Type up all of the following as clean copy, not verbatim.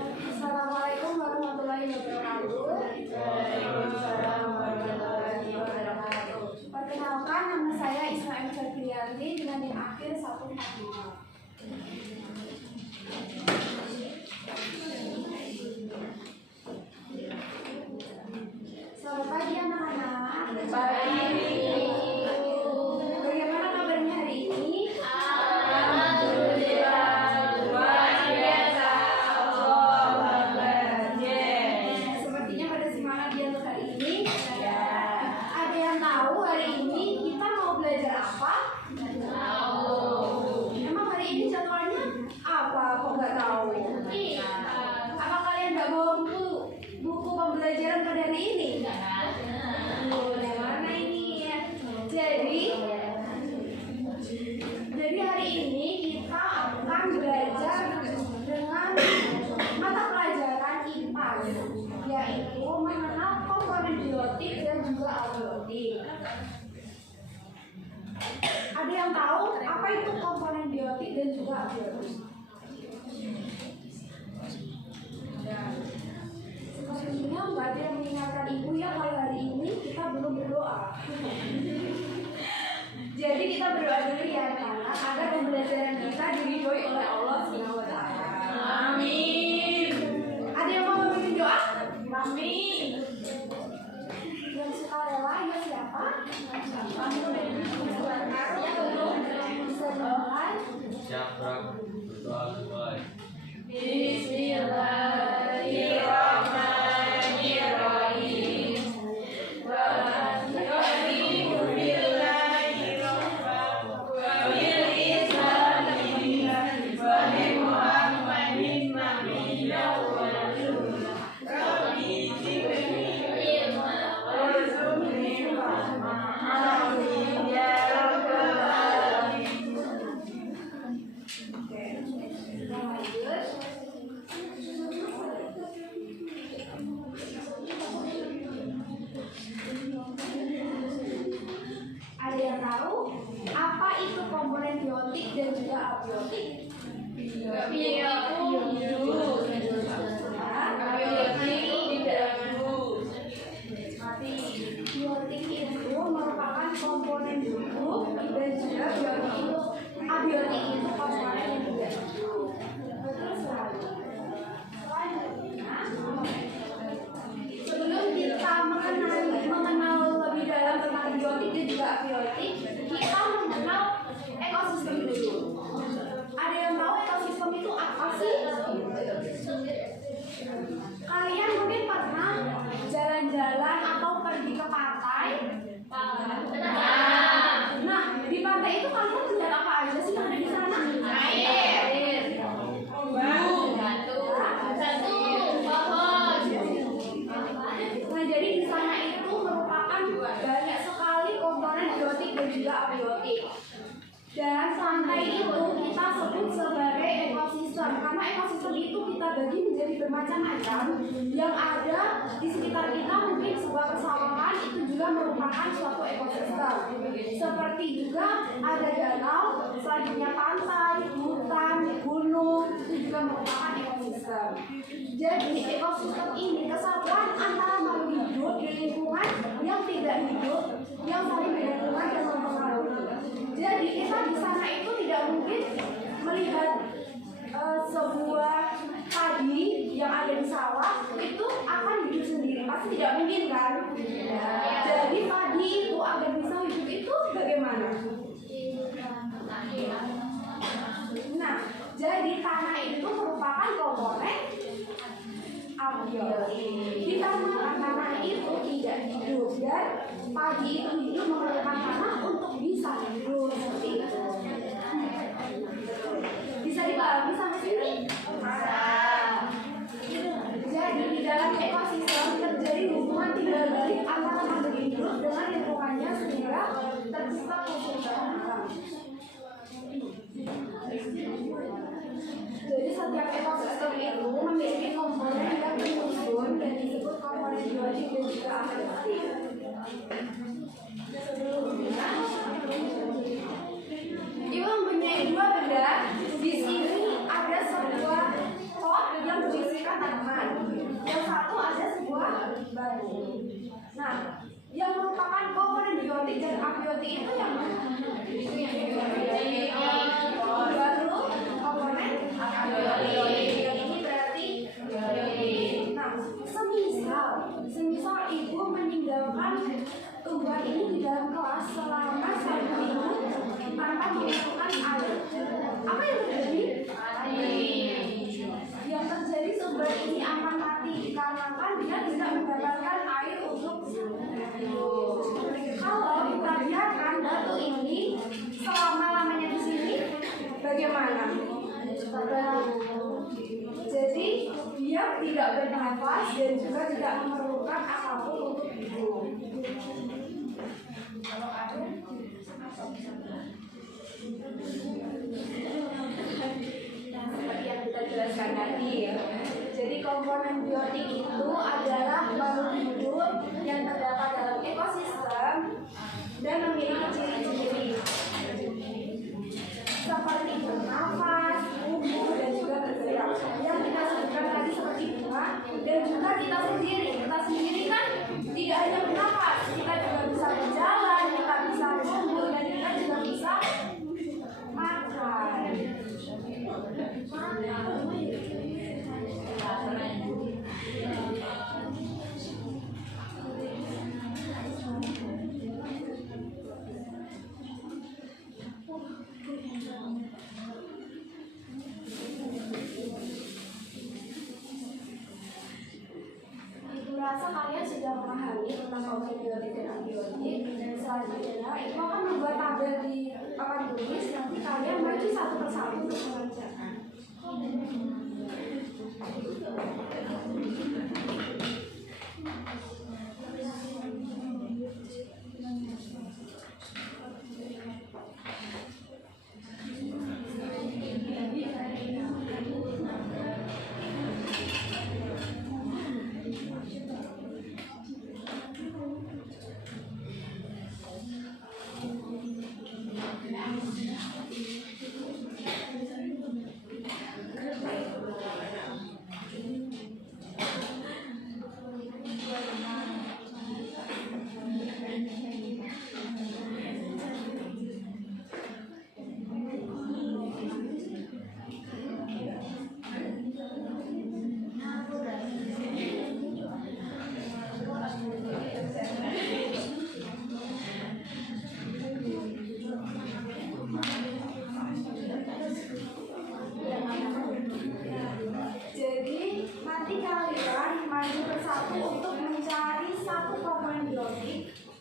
Assalamualaikum warahmatullahi wabarakatuh. Waalaikumsalam warahmatullahi wabarakatuh. Perkenalkan, nama saya Ismail Febrianti dengan NIM akhir 145. Selamat pagi anak-anak. Bagaimana kabarnya hari ini? Alhamdulillah, luar biasa. Allahu Akbar. Sepertinya pada semangat dia untuk hari ini. Ada yang tahu hari ini kita mau belajar apa? Emang hari ini jadwalnya apa? Kok nggak tahu? Apa kalian nggak bawa buku pembelajaran pada hari ini? Yang mana ini ya? Jadi hari ini kita akan belajar dengan mata pelajaran IPA, yaitu mengenal komponen biotik dan juga abiotik. Ada yang tahu apa itu komponen biotik dan juga abiotik? Sepertinya Mbak ada yang mengingatkan ibu ya kalau hari ini kita belum berdoa. Jadi kita berdoa dulu ya anak-anak agar pembelajaran kita diridhoi oleh Allah SWT. Amin. Ada yang mau memimpin doa? Amin. Yang suka rela ya siapa? Bisa dimulai. Siap, berdoa mulai. Bismillahirrahmanirrahim. Ada yang tahu apa itu komponen biotik dan juga abiotik? Biotik itu merupakan komponen hidup dan juga abiotik itu komponen yang tidak hidup. Betul sekali. Sebelum kita mengenal lebih dalam tentang biotik dan juga abiotik, kita mengenal ekosistem dulu. Ada yang tahu ekosistem itu apa sih? Kalian mungkin pernah jalan-jalan atau pergi ke pantai? Nah, di pantai itu kalian melihat apa aja sih yang ada di sana? Nah, jadi di sana itu merupakan banyak sekali komponen biotik dan juga abiotik. Dan pantai itu kita sebut sebagai ekosistem karena ekosistem itu kita bagi menjadi bermacam-macam. Yang ada di sekitar kita mungkin sebuah persawahan itu juga merupakan suatu ekosistem. Seperti juga ada danau, selanjutnya pantai, hutan, gunung itu juga merupakan ekosistem. Jadi ekosistem ini kesatuan antara makhluk hidup di lingkungan yang tidak hidup, yang saling berhubungan dan mempengaruhi. Jadi kita di sana itu tidak mungkin melihat sebuah padi yang ada di sawah itu akan hidup sendiri, pasti tidak mungkin kan? Jadi padi itu agar bisa hidup itu bagaimana? Nah, jadi tanah itu merupakan komponen abiotik. Di tanah itu tidak hidup dan padi itu hidup memerlukan tanah untuk bisa hidup seperti itu. Bisa dipahami sampai sini? Jadi di dalam ekosistem terjadi hubungan timbal balik antara makhluk hidup dengan lingkungannya sehingga tercipta keseimbangan. Jadi setiap ekosistem itu memiliki komponen yang menyusun dan disebut komponen biotik dan juga abiotik. Sebelumnya, Ibu mempunyai dua benda. Di sini ada sebuah pot yang berisikan Nah, yang merupakan komponen biotik dan abiotik itu yang mana? Baru komponen abiotik. Ini berarti nah, semisal ibu meninggalkan tumbuhan ini di dalam kelas selama 1 minggu tanpa memasukkan air. Apa yang terjadi? Yang terjadi sumber ini akan mati dikarenakan dia tidak mendapatkan air untuk kalau kita biarkan batu ini selama-lamanya di sini, bagaimana? Jadi dia tidak bernafas dan juga tidak memerlukan apapun untuk hidup. Kalau ada seperti yang kita jelaskan tadi ya. Jadi komponen biotik itu adalah makhluk hidup yang terdapat dalam ekosistem dan memiliki ciri-ciri seperti bernafas, tumbuh dan juga bergerak. Yang kita sebutkan tadi seperti bunga dan juga kita sendiri. Kita sendiri kan tidak hanya bernafas, kita juga bisa berjalan, kita bisa tumbuh dan kita juga bisa makan. Rasa kalian sudah memahami tentang komponen biotik dan abiotik. Selanjutnya, itu akan membuat tabel di papan tulis. Nanti kalian baca satu persatu untuk mengerjakan.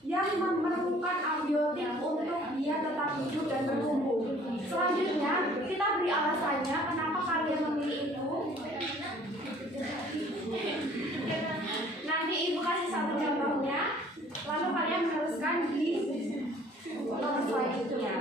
yang memerlukan abiotik untuk dia tetap hidup dan bertumbuh. Selanjutnya, kita beri alasannya kenapa kalian memilih itu. Nanti ibu kasih satu contohnya, lalu kalian meneruskan di nomor selanjutnya.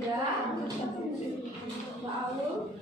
Sudah? Mbak Alul?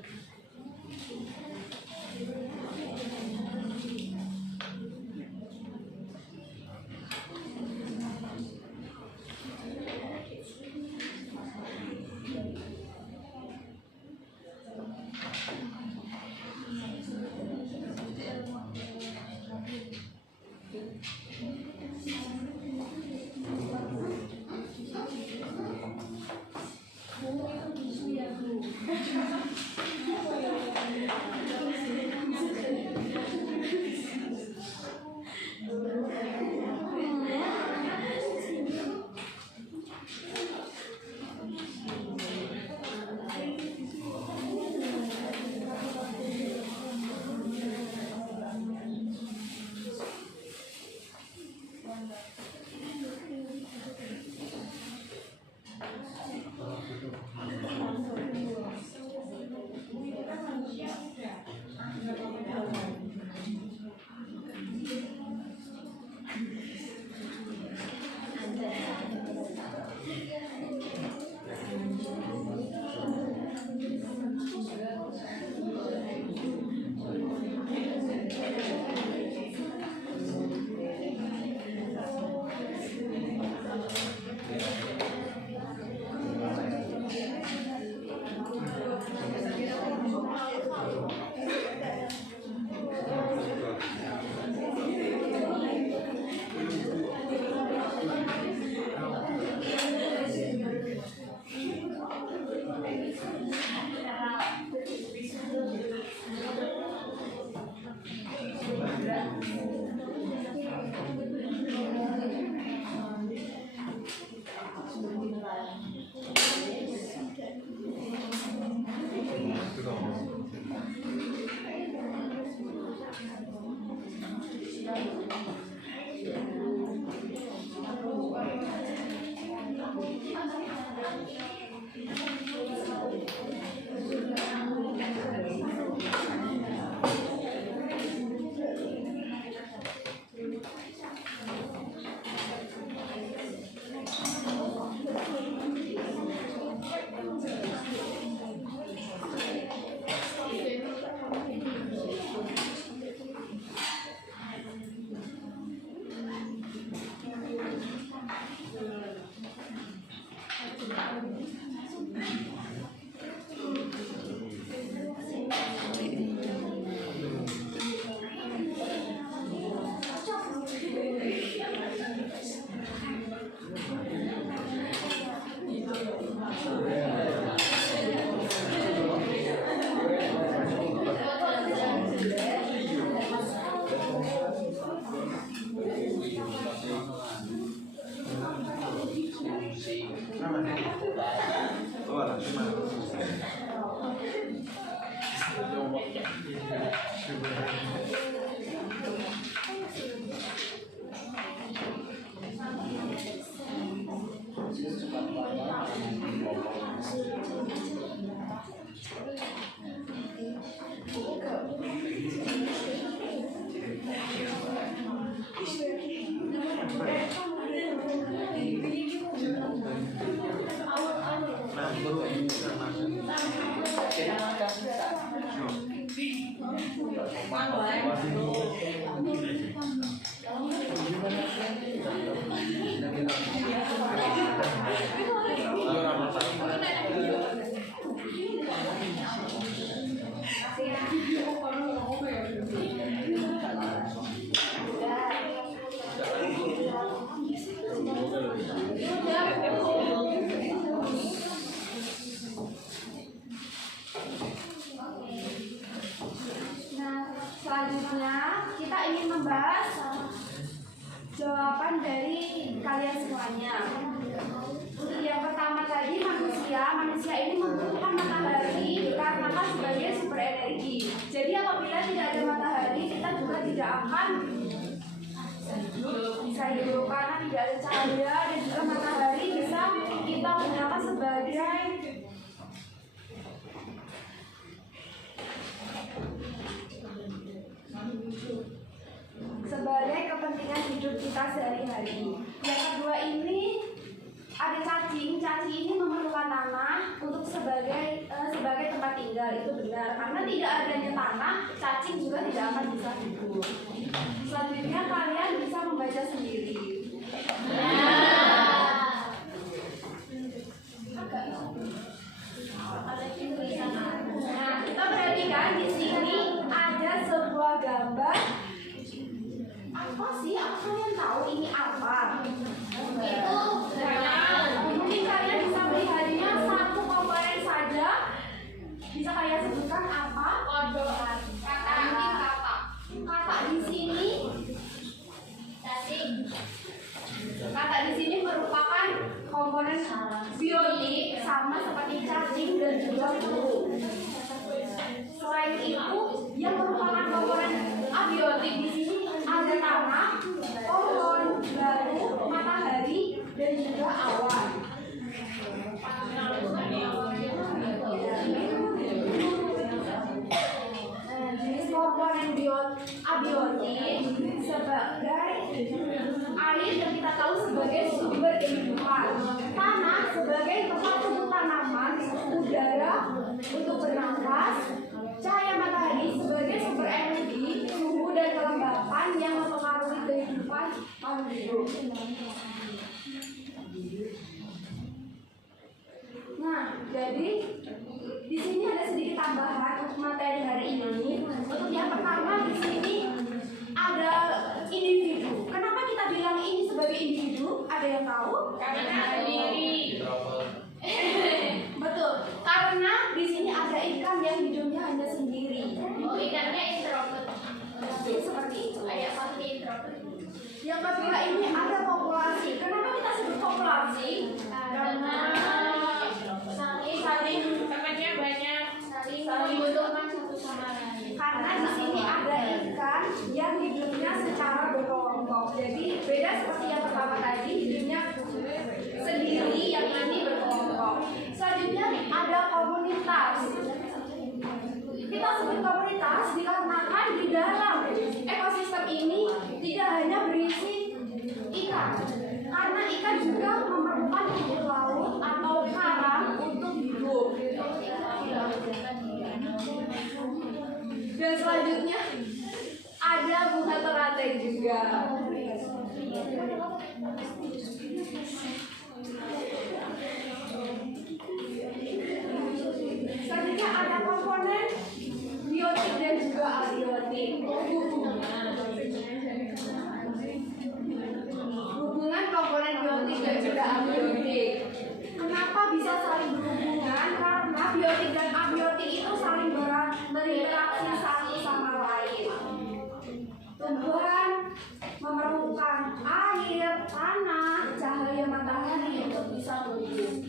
Selanjutnya kita ingin membahas jawaban dari kalian semuanya. Yang pertama tadi manusia ini membutuhkan matahari dikarenakan sebagai sumber energi. Jadi apabila tidak ada matahari, kita juga tidak akan bisa hidup karena tidak ada cahaya, dan juga matahari bisa kita gunakan sebagai kepentingan hidup kita sehari-hari. Yang kedua ini ada cacing. Cacing ini memerlukan tanah untuk sebagai tempat tinggal, itu benar. Karena tidak adanya tanah, cacing juga tidak akan bisa hidup. Selanjutnya kalian bisa membaca sendiri. Nah, kita perhatikan di sini ada sebuah gambar. Apa sih? Apa kalian tahu ini apa? Itu mungkin kalian bisa melihatnya satu komponen saja. Bisa kalian sebutkan apa? Kodokan. Kata. Kata di sini. Kata di sini merupakan komponen biotik sama seperti cacing dan juga flu. Selain itu, yang merupakan komponen abiotik di sini ada tanah, pohon, batu, matahari, dan juga awan. Jenis komponen abiotik sebagai air yang kita tahu sebagai sumber kehidupan, tanah sebagai tempat tumbuh tanaman, udara untuk bernafas, cahaya matahari sebagai sumber energi, suhu dan kelembapan yang mempengaruhi kehidupan makhluk hidup. Nah, jadi di sini ada sedikit tambahan untuk materi hari ini. Untuk yang pertama di sini ada individu. Kenapa kita bilang ini sebagai individu? Ada yang tahu? Karena sendiri. Betul. Karena di sini ada ikan yang hidupnya hanya sendiri. Oh, ikannya introvert. Seperti itu. Kayak seperti introvert. Yang kedua ini ada populasi. Kenapa kita sebut populasi? Karena saling temannya banyak, saling membutuhkan satu sama lain. Karena di sini ada ikan yang hidupnya secara berkelompok. Jadi beda seperti yang pertama tadi, hidupnya sendiri, yang ini berkelompok. Selanjutnya ada komunitas. Kita sebut komunitas dikarenakan di dalam ekosistem ini tidak hanya berisi ikan, karena ikan juga memerlukan rumput laut atau karang untuk hidup. Dan selanjutnya ada bunga teratai juga. Selanjutnya ada komponen biotik dan juga abiotik. Hubungan komponen biotik dan juga abiotik. Kenapa bisa saling berhubungan? Karena biotik dan abiotik itu saling berinteraksi satu sama lain. Tumbuhan memerlukan air, tanah, cahaya matahari untuk bisa tumbuh.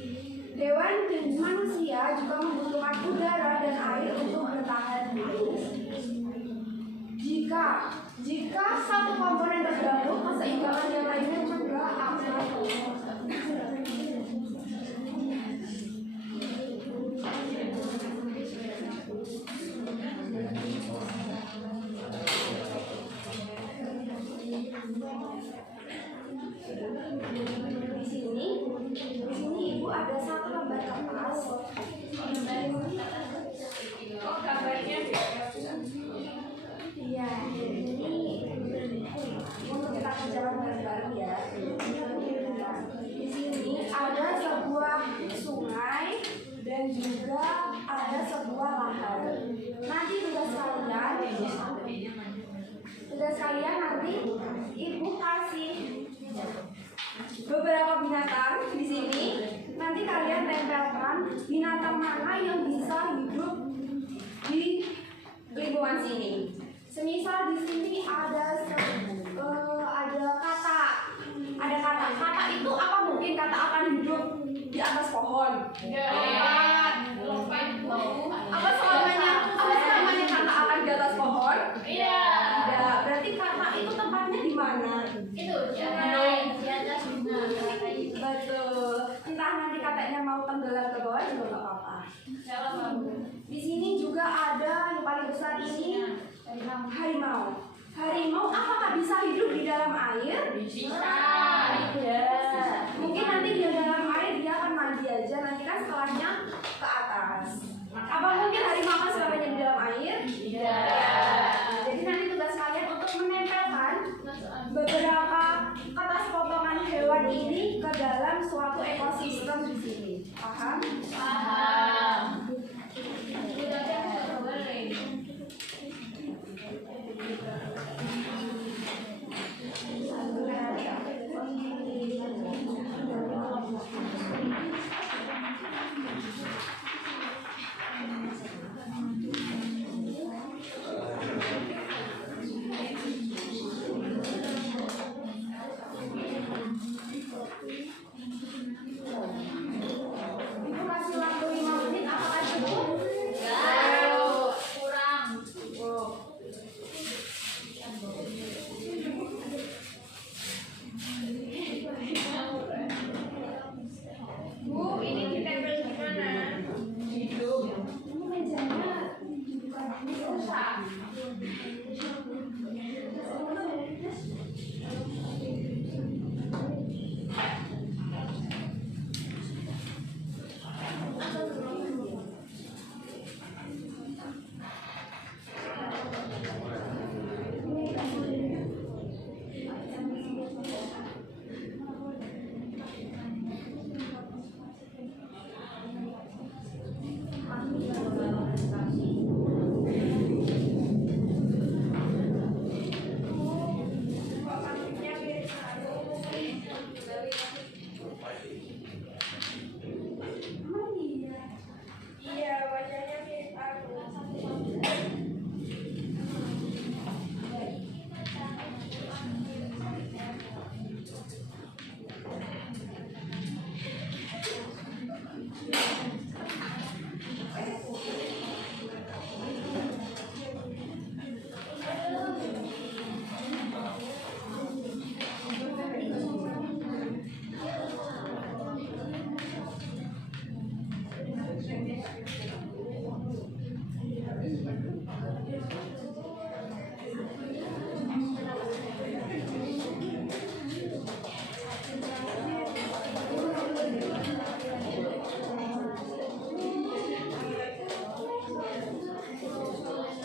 Hewan dan manusia juga membutuhkan udara dan air untuk bertahan hidup. Jika satu komponen terganggu, keseimbangan yang lainnya juga akan turun. Di sini ibu ada satu lembar kertas. Oh, gambarnya beda. Iya, ini untuk kita berjalan bareng-bareng ya. Di sini ada sebuah sungai dan juga ada sebuah lahar. Nanti tugas kalian nanti ibu kasih beberapa binatang di sini. Nanti kalian tempelkan binatang mana yang bisa hidup di lingkungan sini. Semisal di sini ada kata. Kata itu apa mungkin kata akan hidup di atas pohon? Apa selamanya kata akan di atas pohon? Iya. Tidak. Berarti kata itu tempatnya di mana? Itu di atas bunga. Betul. Entah nanti katanya mau tenggelam ke bawah juga nggak apa-apa. Di sini juga ada yang paling besar ini harimau. Harimau apakah bisa hidup di dalam air? Bisa. Ya. Mungkin nanti di dalam beberapa atas potongan hewan ini ke dalam suatu ekosistem di sini. Paham? Paham. Udah boleh. Itu kasih waktu 5 menit, apakah cukup? Kurang. Bu, ini ditempel di mana? Hidup. Ini mejanya bukan ini rusak. Iya, wajahnya mirip aku.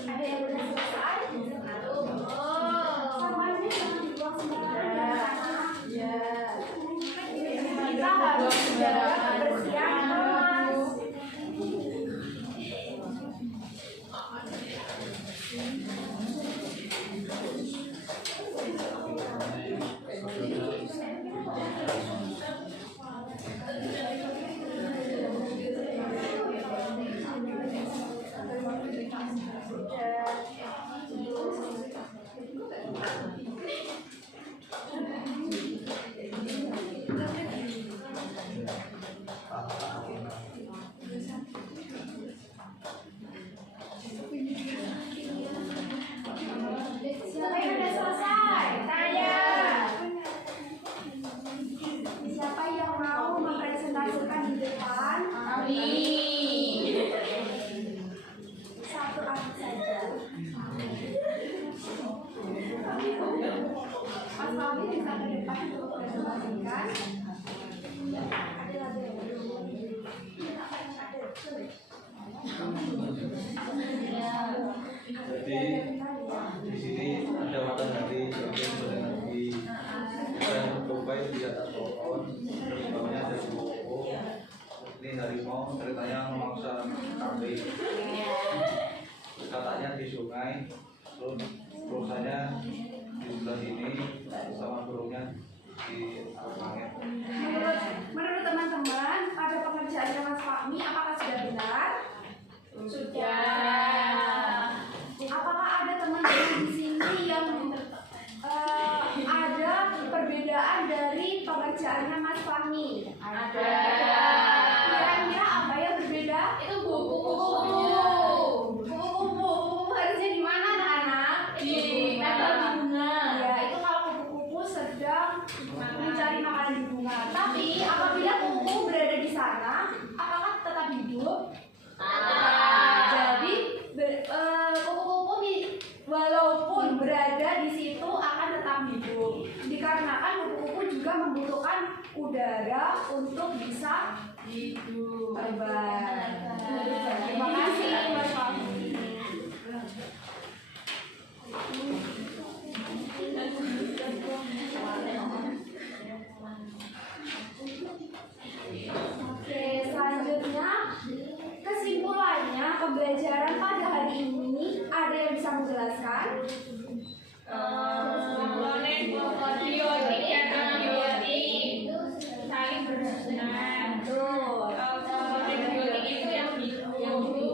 Ada yang udah selesai? Sampahnya jangan dibuang sembarangan. Kita harus menjaga kebersihan kelas. Siapa yang udah selesai? Tanya. Siapa yang mau mempresentasikan di depan? Satu anak saja. Mas Fahmi bisa ke depan untuk presentasikan. Jadi di sini ada matahari, kemudian matahari dan tupai di atas pohon, terus bawahnya ada buku. Ini harimau ceritanya memangsa kambing. Katanya di sungai, terus rusanya di sebelah sini, sama burungnya di atas langit. Menurut teman-teman, pada pengerjaannya Mas Fahmi, apakah sudah benar? Sudah. Apakah ada teman-teman di sini yang ada perbedaan dari pengerjaannya Mas Fahmi? Ada. Kira-kira apa yang berbeda? Itu buku-buku. Kupu-kupu harusnya di mana anak-anak? Di kantor bunga. Ya, itu kalau kupu-kupu sedang mencari makanan di bunga. Tapi apabila kupu-kupu berada di sana, apakah tetap hidup? Jadi kupu-kupu walaupun berada di situ akan tetap hidup. Dikarenakan kupu-kupu juga membutuhkan udara untuk bisa Hidup. terbang. Terima kasih Mas Fahmi. menjelaskan? Komponen biotik dan abiotik saling berhubungan. Komponen biotik itu yang hidup,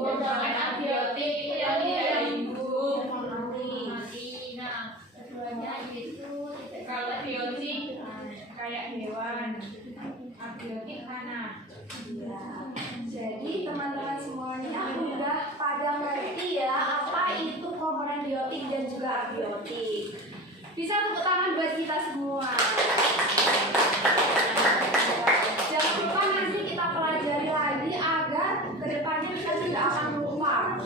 komponen abiotik itu yang tidak hidup. Nah, keduanya itu kalau biotik kayak hewan, abiotik tanah. Ya. Jadi teman-teman semuanya udah pada ngerti ya apa itu komponen biotik dan juga abiotik. Bisa tepuk tangan buat kita semua. Jangan lupa nanti kita pelajari lagi agar kedepannya kita tidak akan lupa.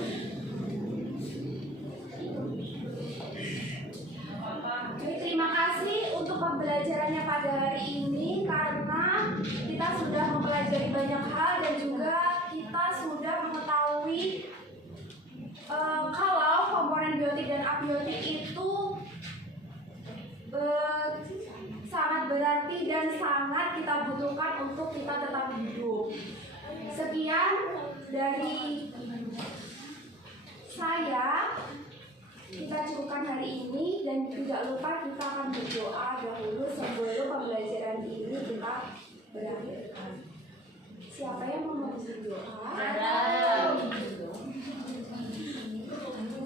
Terima kasih untuk pembelajarannya pada hari ini karena kita sudah mempelajari banyak hal dan juga kita sudah mengetahui kalau komponen biotik dan abiotik itu sangat berarti dan sangat kita butuhkan untuk kita tetap hidup. Sekian dari saya. Kita cukupkan hari ini dan tidak lupa kita akan berdoa dahulu sebelum pembelajaran ini kita berakhir. Siapa yang mau berdoa?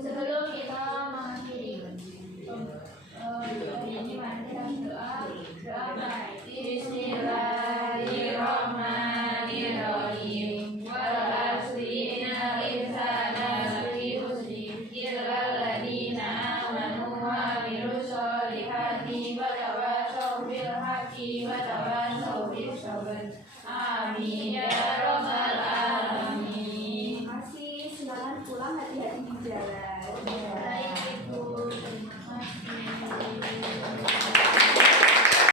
Sebelum kita mengakhiri ini, mari kita doa. Bismillahirrahmanirrahim. Wal-asrina insana lafi khusr illa alladziina amanu wa amilus solihati wa tawassaw bil haqqi wa tawassaw bis sabr. Amin ya